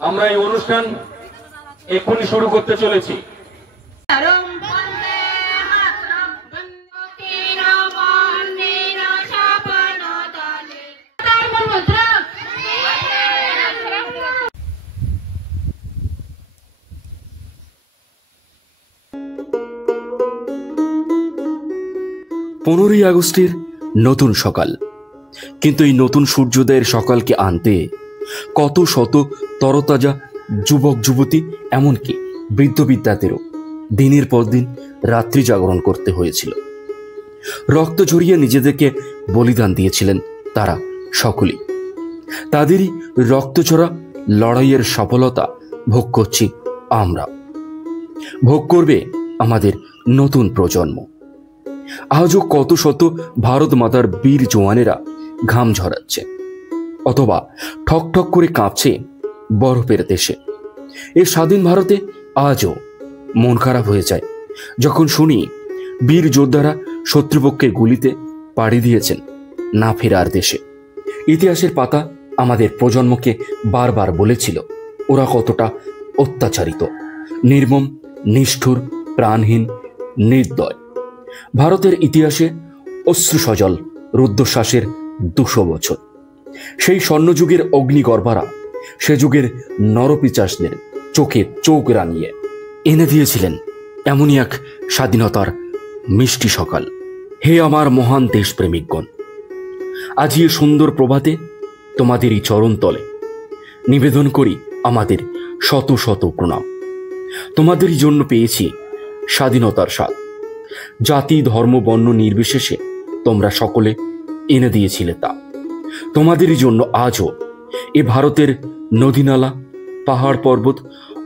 আমরা এই অনুষ্ঠান এক্ষুনি শুরু করতে চলেছি। পনেরোই আগস্টের নতুন সকাল, কিন্তু এই নতুন সূর্যোদয়ের সকালকে আনতে কত শত তরতাজা যুবক যুবতী, এমনকি বৃদ্ধ বিদ্যার্থীদেরও দিনের পর দিন রাত্রি জাগরণ করতে হয়েছিল। রক্ত ঝরিয়ে নিজেদেরকে বলিদান দিয়েছিলেন তারা সকলেই। তাদেরই রক্তচড়া লড়াইয়ের সফলতা ভোগ করছি আমরা, ভোগ করবে আমাদের নতুন প্রজন্ম। আজও কত শত ভারত মাতার বীর জওয়ানেরা ঘাম ঝরাচ্ছে, অথবা ঠক ঠক করে কাঁপছে বরফের দেশে। এই স্বাধীন ভারতে আজও মন খারাপ হয়ে যায় যখন শুনি বীর যোদ্ধারা শত্রুপক্ষের গুলিতে পাড়ি দিয়েছেন না ফেরার দেশে। ইতিহাসের পাতা আমাদের প্রজন্মকে বারবার বলেছিল ওরা কতটা অত্যাচারিত, নির্মম, নিষ্ঠুর, প্রাণহীন, নির্দয়। ভারতের ইতিহাসে অশ্রুসজল রুদ্ধশ্বাসের 200 বছর। সেই স্বর্ণযুগের অগ্নিগর্ভারা সে যুগের নরপিচাসদের চোখে চোখ রাঙিয়ে এনে দিয়েছিলেন এমনই এক স্বাধীনতার মিষ্টি সকাল। হে আমার মহান দেশপ্রেমিকগণ, আজ এই সুন্দর প্রভাতে তোমাদেরই চরণ তলে নিবেদন করি আমাদের শত শত প্রণাম। তোমাদেরই জন্য পেয়েছি স্বাধীনতার স্বাদ। জাতি, ধর্ম, বর্ণ নির্বিশেষে তোমরা সকলে এনে দিয়েছিলে তা। তোমাদেরই জন্য আজও এ ভারতের নদীনালা, পাহাড় পর্বত,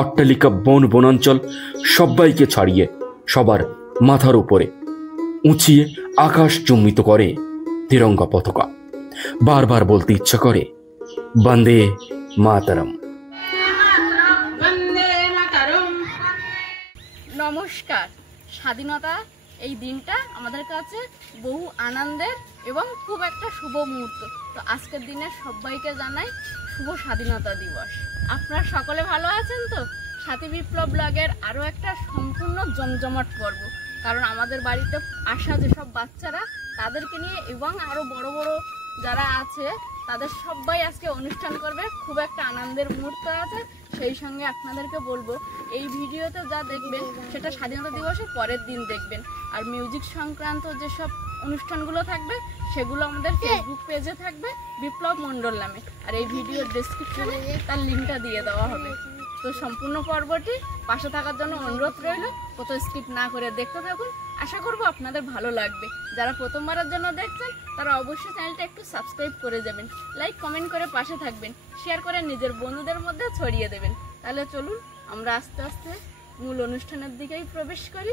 অট্টালিকা, বন বনাঞ্চল সবাইকে ছাড়িয়ে সবার মাথার উপরে উঁচিয়ে আকাশ চুম্বিত করে তিরঙ্গা পতাকা। বারবার বলতে ইচ্ছা করে বন্দে মাতরম। নমস্কার। স্বাধীনতা এই দিনটা আমাদের কাছে বহু আনন্দের এবং খুব একটা শুভ মুহূর্ত। তো আজকের দিনে সবাইকে জানাই শুভ স্বাধীনতা দিবস। আপনারা সকলে ভালো আছেন তো? সাথী বিপ্লব ব্লগের আরও একটা সম্পূর্ণ জমজমাট পর্ব, কারণ আমাদের বাড়িতে আসা যেসব বাচ্চারা তাদেরকে নিয়ে এবং আরও বড় বড় যারা আছে তাদের সবাই আজকে অনুষ্ঠান করবে। খুব একটা আনন্দের মুহূর্ত আছে। সেই সঙ্গে আপনাদেরকে বলবো এই ভিডিওতে যা দেখবেন সেটা স্বাধীনতা দিবসের পরের দিন দেখবেন। আর মিউজিক সংক্রান্ত যেসব অনুষ্ঠানগুলো থাকবে সেগুলো আমাদের ফেসবুক পেজে থাকবে বিপ্লব মণ্ডল নামে, আর এই ভিডিওর ডেসক্রিপশনে তার লিঙ্কটা দিয়ে দেওয়া হবে। তো সম্পূর্ণ পর্বটি পাশে থাকার জন্য অনুরোধ রইল। কোথাও স্কিপ না করে দেখতে থাকুন, আশা করব আপনাদের ভালো লাগবে। যারা প্রথমবারের জন্য দেখছেন তারা অবশ্যই চ্যানেলটা একটু সাবস্ক্রাইব করে যাবেন, লাইক কমেন্ট করে পাশে থাকবেন, শেয়ার করে নিজের বন্ধুদের মধ্যে ছড়িয়ে দেবেন। তাহলে চলুন আমরা আস্তে আস্তে মূল অনুষ্ঠানের দিকেই প্রবেশ করি।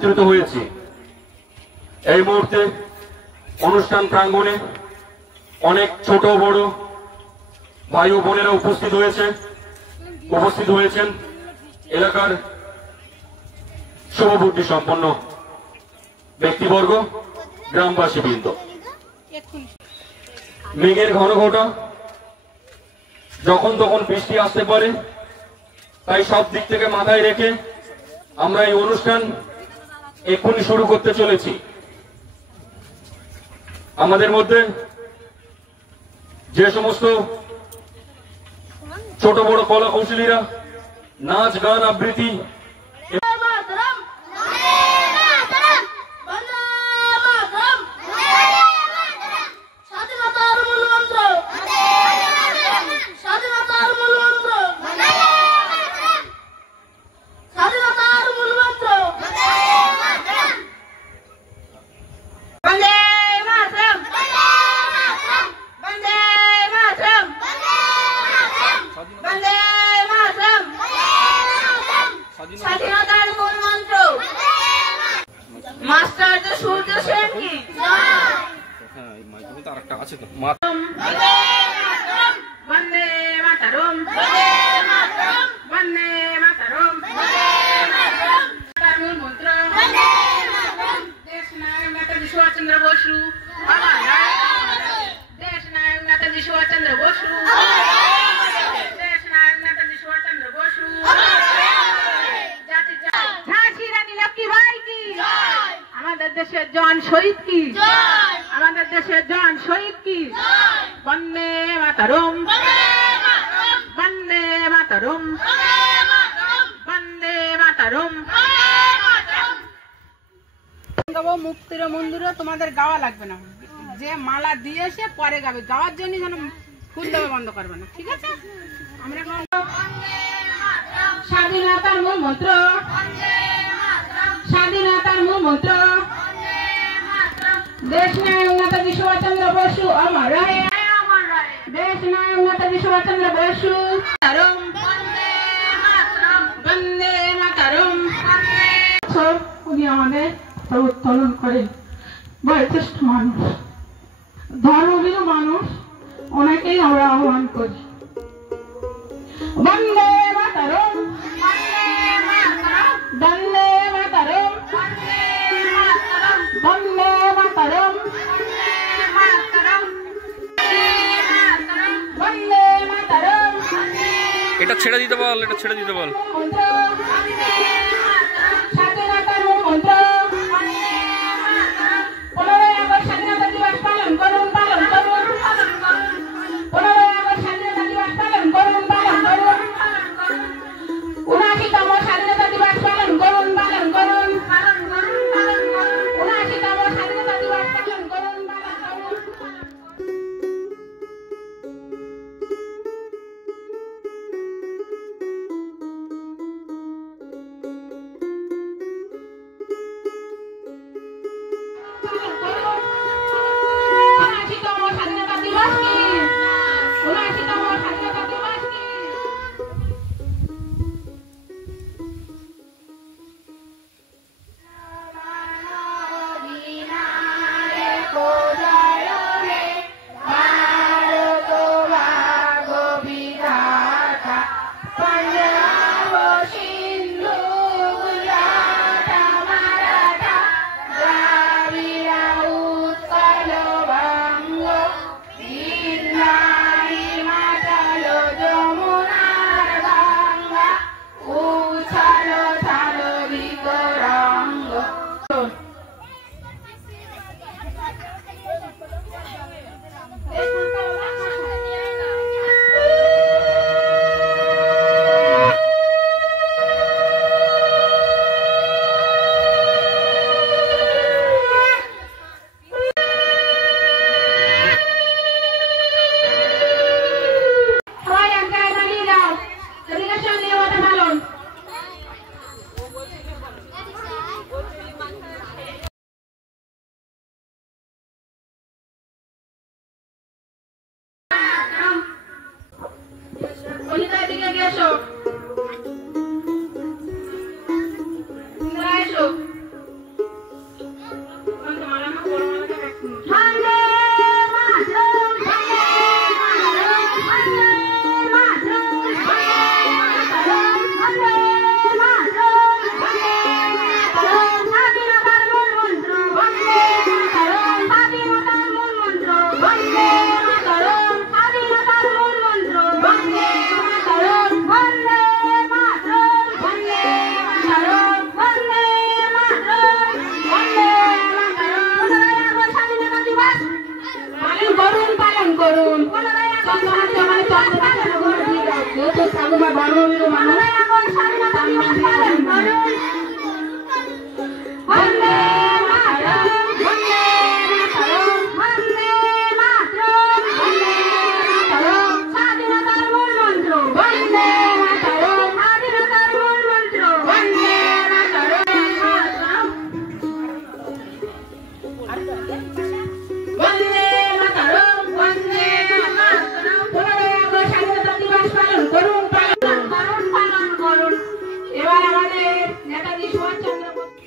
একত্রিত হয়েছি। এই মুহূর্তে অনুষ্ঠান প্রাঙ্গণে অনেক ছোট বড় ভাই ও বোনেরা উপস্থিত হয়েছেন এলাকার শুভবুদ্ধি সম্পন্ন ব্যক্তিবর্গ, গ্রামবাসী বৃন্দ। মেঘের ঘন ঘটা, যখন তখন বৃষ্টি আসতে পারে, তাই সব দিক থেকে মাথায় রেখে আমরা এই অনুষ্ঠান এক্ষুনি শুরু করতে চলেছি। আমাদের মধ্যে যে সমস্ত ছোট বড় কলা কৌশলীরা নাচ গান আবৃত্তি দেশের জন শহীদ কি, আমাদের দেশের জন শহীদ কি, বন্দে মাতরম, বন্দে মাতরম, বন্দে মাতরম। গাবো মুক্তির মন্দিরে, তোমাদের গাওয়া লাগবে না, যে মালা দিয়ে এসে পরে গাবে, গাওয়ার জন্য যেন ফুল দেওয়া বন্ধ করবে না, ঠিক আছে? আমরা স্বাধীনতার মূল মন্ত্র, স্বাধীনতার মূল মন্ত্র, দেশ নায়ক নেতাজি সুভাষচন্দ্র বসু অমর রহে, দেশ নায়ক নেতাজি সুভাষচন্দ্র বসু, বন্দে মাতরম। উনি আমাদের উত্তোলন করেন, বয়োজ্যেষ্ঠ মানুষ, ধর্মভীরু মানুষ, ওনাকেই আমরা আহ্বান করি। বন্দে মাতরম, বন্দে মাতরম, বন্দে মাতরম, বন্দে মাতরম। এটা ছেড়ে দিতে বল, এটা ছেড়ে দিতে বল। স্বাধীনতার মন্ত্র, 15ই আগস্ট স্বাধীনতা দিবস পালন করুন, পালন করুন, 15ই আগস্ট স্বাধীনতা দিবস পালন করুন, পালন করুন, 79তম স্বাধীনতা দিবস পালন করুন, পালন করুন, 79তম স্বাধীনতা দিবস পালন করুন, পালন করুন। তো সাধুবাদ ধর্মবীর মানুষ স্বাধীনতা দিবস পালন করুন। বন্দে মাতরম, বন্দে মাতরম, বন্দে মাতরম, বন্দে মাতরম, স্বাধীনতার মূল মন্ত্র বন্দে মাতরম, স্বাধীনতার মূল মন্ত্র বন্দে মাতরম, বন্দে মাতরম, বন্দে মাতরম। 15ই আগস্ট স্বাধীনতা দিবস পালন করুন, পালন করুন। এবার আমাদের নেতাজি সুভাষচন্দ্র বসু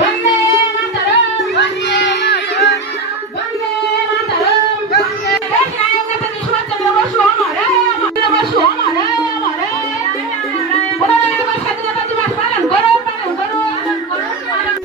বন্দে মাতরম, বন্দে মাতরম, বন্দে মাতরম, বন্দে নেতাজি সুভাষচন্দ্র বসু আমারে, বসু আমারে, আমারে। 15ই আগস্ট স্বাধীনতা দিবস পালন করুন, পালন করুন, পালন করুন, পালন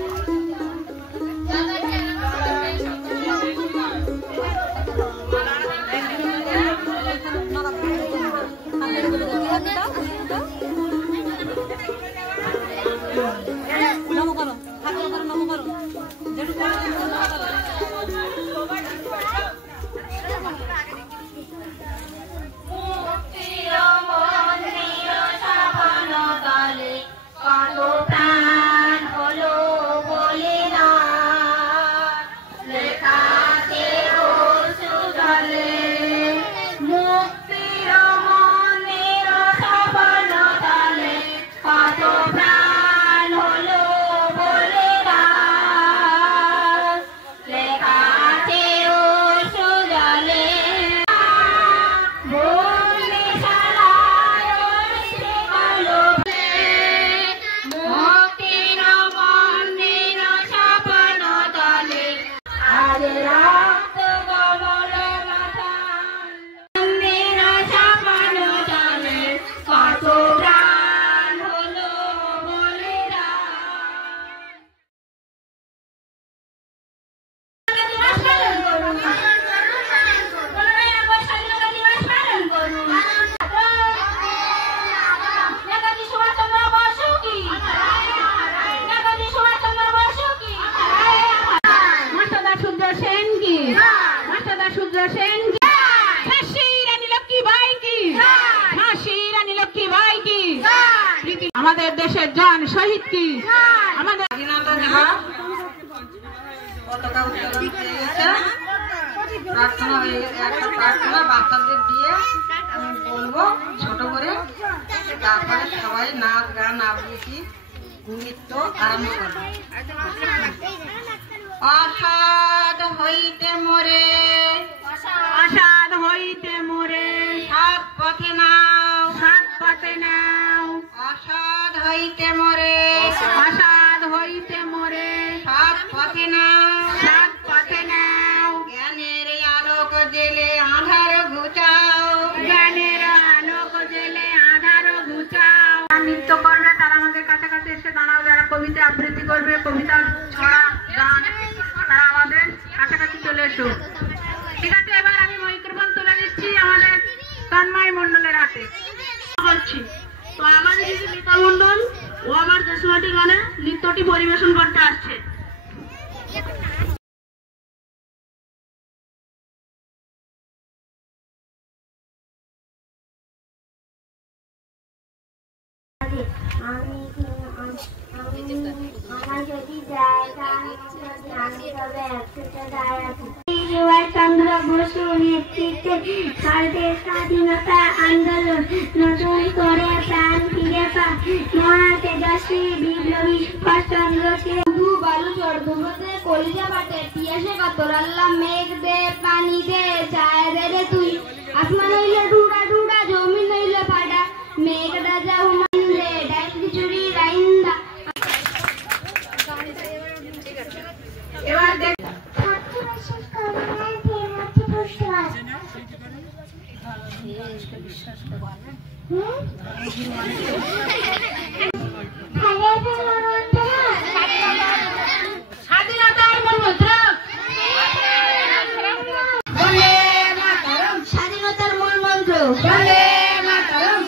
আমাদের দেশের জন শহীদ কি আমাদের স্বাধীনতা দিবস পতাকা উত্তোলন হয়ে গেছে। প্রার্থনা হয়ে গেছে, একটা প্রার্থনা বাচ্চাদের দিয়ে আমি বলবো ছোট করে, তারপরে সবাই নাচ গান আবৃত্তি নৃত্য আরম্ভ করবো। অসাধ হইতে মোরে, অসাধ হইতে মোরে, সৎ পথে নাও, সৎ পথে নাও। অসাধ হইতে মোরে, অসাধ হইতে মোরে, সৎ পথে নাও, সৎ পথে নাও। জ্ঞানের আলোক জেলে আধার ঘুচাও, জ্ঞানের আলোক জেলে আধার ঘুচাও। নৃত্য করবে, তারা আমাদের কাছাকাছি এসে দাঁড়াও। যারা কবিতা আবৃত্তি করবে, কবিতা ছড়া গান, তারা আমাদের কাছাকাছি চলে এসো। ঠিক আছে, এবার আমি মাইক্রোফোন তুলে দিচ্ছি আমাদের তন্ময় মন্ডলের হাতে। করছি তো আমাদের যে নেতা মন্ডল ও আমার দেশমাটি গানে নৃত্যটি পরিবেশন করতে আসছে। চন্দ্র বসু নেতৃত্বে ভারতের স্বাধীনতা আন্দোলন নতুন করে প্রাণ ফিরে পায় মহা তেজস্বী বিপ্লবী সুভাষচন্দ্রকে বালু চড় ঘুমোতে কলিজা পাটে পিয়াসে কাতর আল্লাহ মেঘ দে পানি দে ছায়া দে রে তুই আসমান হইলে ঢুড়া ঢুড়া জমিন হইলে ফাটা মেঘ রাজা হুমান রে ডাইকি চুরি রাইন্দা। এবার দেখ স্বাধীনতার মূল মন্ত্র বন্দে মাতরম, স্বাধীনতার মূল মন্ত্র বন্দে মাতরম।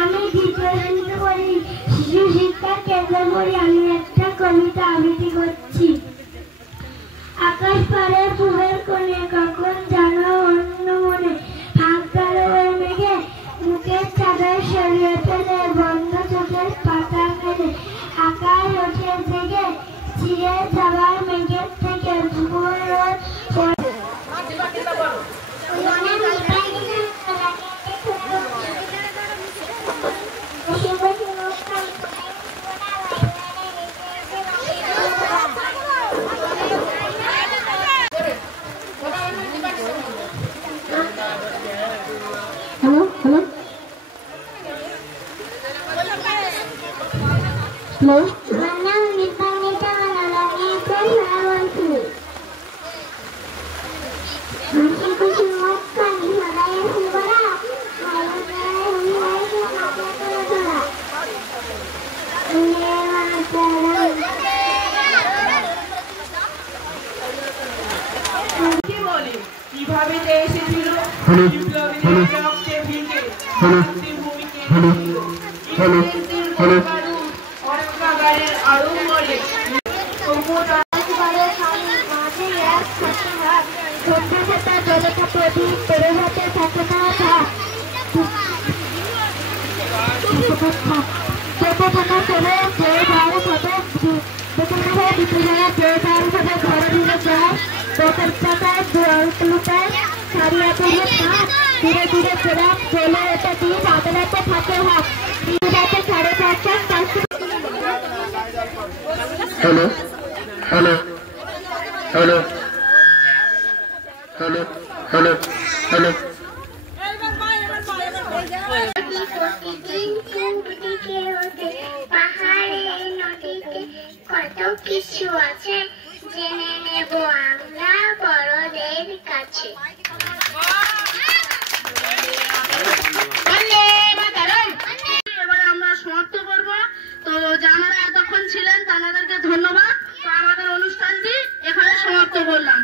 আমি দ্বিতীয় শ্রেণীতে পড়ি, শিশু শিক্ষা কেন্দ্রে পড়ি। আমি একটা কবিতা আবৃত্তি করছি। আকাশ পারে ফুলের কোণে কখন জানো অন্য মনে ফাঁকার হয়ে মেঘে মুখের চাদর সরিয়ে ফেলে বন্ধ চোখের পাতা ফেলে আকাশ ওঠে জেগে চিরে যাবার মেঘের থেকে ভোর রোদ কিভাবে এসেছিল রক্তে ভিজে ভূমিকে আরো বলে ধীরে ধীরে ফেরাম চলে এটা দিয়ে আদালতে থাকে হাত রাতে 5:30 hello hello hello hello hello hello পাহাড়ে নদীতে কত কিছু আছে জেনে নেব আমরা বড়দের কাছে। এবার আমরা সমাপ্ত করব। তো যারা এতক্ষণ ছিলেন তাদেরকে ধন্যবাদ। তো আমাদের অনুষ্ঠানটি এখানে সমাপ্ত করলাম।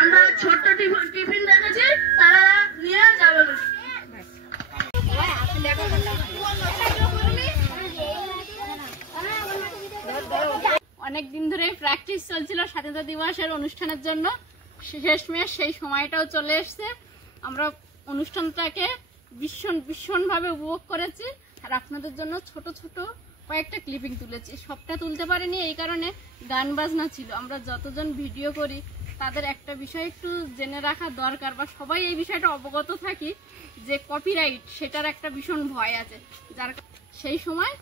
আমরা ছোট্ট টিফিন রেখেছি, তারা নিয়ে যাবে। অনেক দিন ধরে প্র্যাকটিস চলছিল স্বাধীনতা দিবসের অনুষ্ঠানের জন্য, শেষমেশ সেই সময়টাও চলে এসছে। আমরা অনুষ্ঠানটাকে ভীষণভাবে উপভোগ করেছি, আর আপনাদের জন্য ছোট ছোট কয়েকটা ক্লিপিং তুলেছি। সবটা তুলতে পারিনি এই কারণে গান বাজনা ছিল। আমরা যতজন ভিডিও করি তাদের একটা বিষয় একটু জেনে রাখা দরকার, বা সবাই এই বিষয়টা অবগত থাকি যে কপিরাইট সেটার একটা ভীষণ ভয় আছে। যার সেই সময়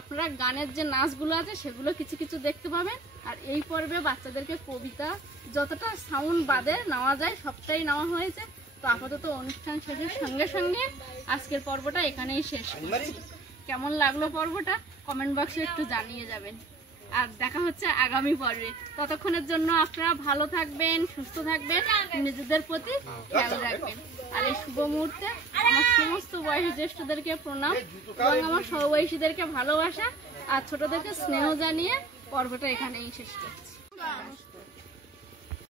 আপনারা গানের যে নাচগুলো আছে সেগুলো কিছু কিছু দেখতে পাবেন। আর এই পর্বে বাচ্চাদেরকে কবিতা যতটা সাউন্ড বাদে নেওয়া যায় সবটাই নেওয়া হয়েছে। তো আপাতত অনুষ্ঠান শেষের সঙ্গে সঙ্গে আজকের পর্বটা এখানেই শেষ করছি। কেমন লাগলো পর্বটা কমেন্ট বক্সে একটু জানিয়ে যাবেন। আর দেখা হচ্ছে আগামী পর্বে। ততক্ষণের জন্য আপনারা ভালো থাকবেন, সুস্থ থাকবেন, নিজেদের প্রতি খেয়াল রাখবেন। আর এই শুভ মুহূর্তে আমার সমস্ত বয়সী জ্যেষ্ঠদেরকে প্রণাম এবং আমার সহবয়সীদেরকে ভালোবাসা আর ছোটদেরকে স্নেহ জানিয়ে পর্বটা এখানেই শেষ করছি।